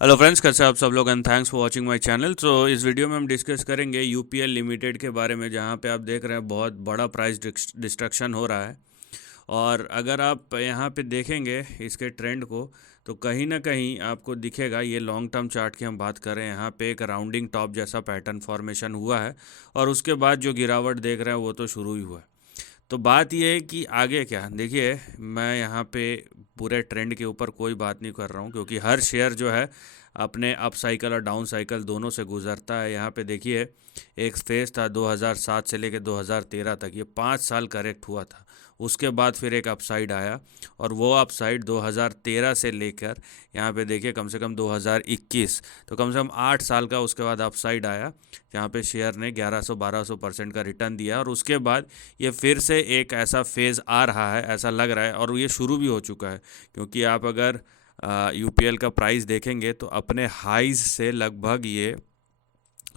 Hello friends, कैसे आप सब लोग and thanks for watching my channel. तो इस वीडियो में हम डिस्कस करेंगे यूपीएल लिमिटेड के बारे में, जहां पे आप देख रहे हैं बहुत बड़ा प्राइस डिस्ट्रक्शन हो रहा है। और अगर आप यहां पे देखेंगे इसके ट्रेंड को, तो कहीं ना कहीं आपको दिखेगा, ये लॉन्ग टर्म चार्ट की हम बात करें, यहाँ पे एक राउंडिंग टॉप जैसा पैटर्न फॉर्मेशन हुआ है और उसके बाद जो गिरावट देख रहे हैं वो तो शुरू ही हुआ है। तो बात यह है कि आगे क्या, देखिए मैं यहाँ पे पूरे ट्रेंड के ऊपर कोई बात नहीं कर रहा हूँ, क्योंकि हर शेयर जो है अपने अप साइकिल और डाउन साइकिल दोनों से गुजरता है। यहाँ पे देखिए एक फेज था 2007 से लेकर 2013 तक, ये 5 साल करेक्ट हुआ था। उसके बाद फिर एक अपसाइड आया और वो अपसाइड 2013 से लेकर यहाँ पे देखिए कम से कम 2021, तो कम से कम 8 साल का उसके बाद अपसाइड आया, जहाँ पे शेयर ने 1100-1200% का रिटर्न दिया। और उसके बाद ये फिर से एक ऐसा फेज़ आ रहा है, ऐसा लग रहा है, और ये शुरू भी हो चुका है। क्योंकि आप अगर यूपीएल का प्राइस देखेंगे तो अपने हाइज से लगभग ये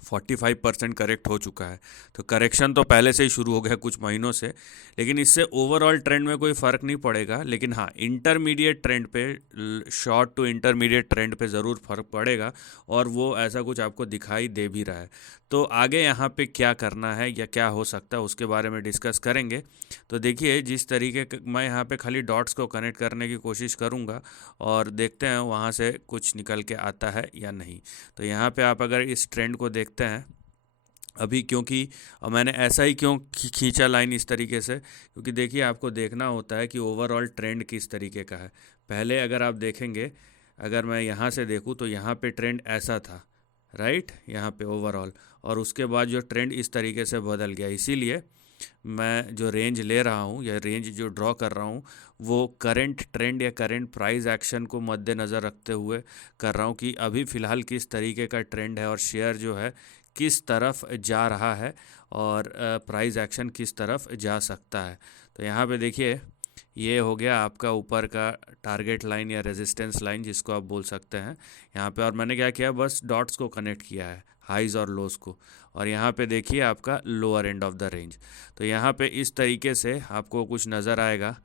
45% करेक्ट हो चुका है। तो करेक्शन तो पहले से ही शुरू हो गया कुछ महीनों से, लेकिन इससे ओवरऑल ट्रेंड में कोई फ़र्क नहीं पड़ेगा। लेकिन हाँ, इंटरमीडिएट ट्रेंड पे, शॉर्ट टू इंटरमीडिएट ट्रेंड पे ज़रूर फ़र्क पड़ेगा, और वो ऐसा कुछ आपको दिखाई दे भी रहा है। तो आगे यहाँ पे क्या करना है या क्या हो सकता है उसके बारे में डिस्कस करेंगे। तो देखिए जिस तरीके मैं यहाँ पे खाली डॉट्स को कनेक्ट करने की कोशिश करूँगा और देखते हैं वहाँ से कुछ निकल के आता है या नहीं। तो यहाँ पे आप अगर इस ट्रेंड को देखते हैं अभी, क्योंकि मैंने ऐसा ही क्यों खींचा लाइन इस तरीके से, क्योंकि देखिए आपको देखना होता है कि ओवरऑल ट्रेंड किस तरीके का है। पहले अगर आप देखेंगे, अगर मैं यहाँ से देखूँ तो यहाँ पे ट्रेंड ऐसा था, राइट, यहाँ पे ओवरऑल, और उसके बाद जो ट्रेंड इस तरीके से बदल गया। इसीलिए मैं जो रेंज ले रहा हूँ या रेंज जो ड्रॉ कर रहा हूँ, वो करंट ट्रेंड या करंट प्राइस एक्शन को मद्देनज़र रखते हुए कर रहा हूँ कि अभी फ़िलहाल किस तरीके का ट्रेंड है और शेयर जो है किस तरफ जा रहा है और प्राइस एक्शन किस तरफ जा सकता है। तो यहाँ पे देखिए ये हो गया आपका ऊपर का टारगेट लाइन या रेजिस्टेंस लाइन, जिसको आप बोल सकते हैं यहाँ पे। और मैंने क्या किया, बस डॉट्स को कनेक्ट किया है, हाइज़ और लोज़ को। और यहाँ पे देखिए आपका lower end of the range. तो यहाँ पे इस तरीके से आपको कुछ नज़र आएगा,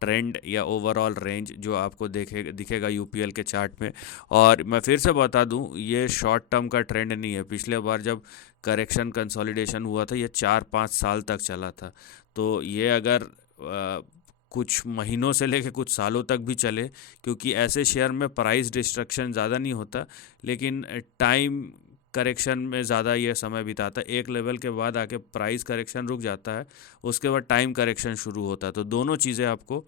ट्रेंड या ओवरऑल रेंज जो आपको दिखेगा यूपीएल के चार्ट में। और मैं फिर से बता दूं, ये शॉर्ट टर्म का ट्रेंड नहीं है। पिछले बार जब करेक्शन कंसोलिडेशन हुआ था, ये 4-5 साल तक चला था। तो ये अगर कुछ महीनों से लेकर कुछ सालों तक भी चले, क्योंकि ऐसे शेयर में प्राइस डिस्ट्रक्शन ज़्यादा नहीं होता, लेकिन टाइम करेक्शन में ज़्यादा ये समय बिताता है। एक लेवल के बाद आके प्राइस करेक्शन रुक जाता है, उसके बाद टाइम करेक्शन शुरू होता है। तो दोनों चीज़ें आपको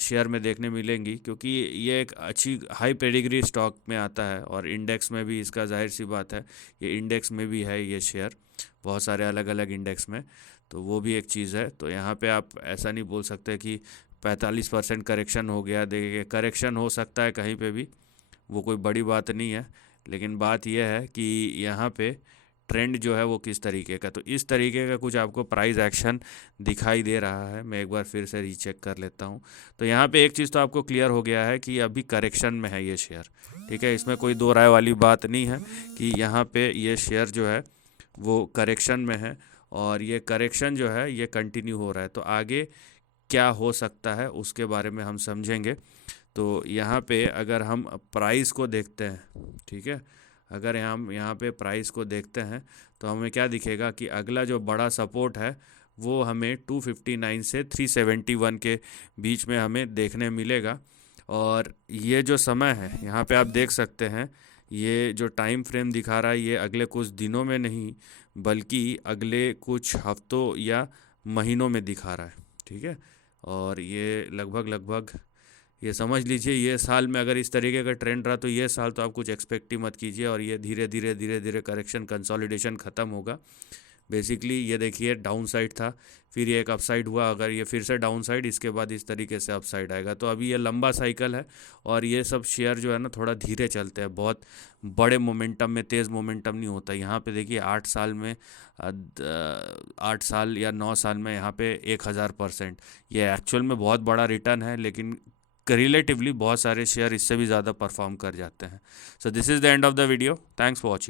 शेयर में देखने मिलेंगी, क्योंकि ये एक अच्छी हाई पेडिग्री स्टॉक में आता है और इंडेक्स में भी इसका जाहिर सी बात है, ये इंडेक्स में भी है ये शेयर, बहुत सारे अलग अलग इंडेक्स में। तो वो भी एक चीज़ है। तो यहाँ पे आप ऐसा नहीं बोल सकते कि 45% करेक्शन हो गया। देखिए करेक्शन हो सकता है कहीं पे भी, वो कोई बड़ी बात नहीं है। लेकिन बात यह है कि यहाँ पे ट्रेंड जो है वो किस तरीके का, तो इस तरीके का कुछ आपको प्राइस एक्शन दिखाई दे रहा है। मैं एक बार फिर से रीचेक कर लेता हूँ। तो यहाँ पे एक चीज़ तो आपको क्लियर हो गया है कि अभी करेक्शन में है ये शेयर, ठीक है। इसमें कोई दो राय वाली बात नहीं है कि यहाँ पे ये शेयर जो है वो करेक्शन में है, और ये करेक्शन जो है ये कंटिन्यू हो रहा है। तो आगे क्या हो सकता है उसके बारे में हम समझेंगे। तो यहाँ पे अगर हम प्राइस को देखते हैं, ठीक है, अगर हम यहाँ पे प्राइस को देखते हैं तो हमें क्या दिखेगा कि अगला जो बड़ा सपोर्ट है वो हमें 259 से 371 के बीच में हमें देखने मिलेगा। और ये जो समय है यहाँ पे आप देख सकते हैं, ये जो टाइम फ्रेम दिखा रहा है ये अगले कुछ दिनों में नहीं, बल्कि अगले कुछ हफ्तों या महीनों में दिखा रहा है, ठीक है। और ये लगभग लगभग, ये समझ लीजिए ये साल में अगर इस तरीके का ट्रेंड रहा तो ये साल तो आप कुछ एक्सपेक्ट ही मत कीजिए, और ये धीरे धीरे धीरे धीरे करेक्शन कंसोलिडेशन ख़त्म होगा। बेसिकली ये देखिए डाउन साइड था, फिर ये एक अपसाइड हुआ, अगर ये फिर से डाउन साइड, इसके बाद इस तरीके से अपसाइड आएगा। तो अभी ये लंबा साइकिल है, और ये सब शेयर जो है ना थोड़ा धीरे चलते हैं, बहुत बड़े मोमेंटम में, तेज़ मोमेंटम नहीं होता। यहाँ पे देखिए 8 साल में 8 साल या 9 साल में यहाँ पे 1000%, ये एक्चुअल में बहुत बड़ा रिटर्न है, लेकिन रिलेटिवली बहुत सारे शेयर इससे भी ज़्यादा परफॉर्म कर जाते हैं। So this is the end of the video, thanks for watching.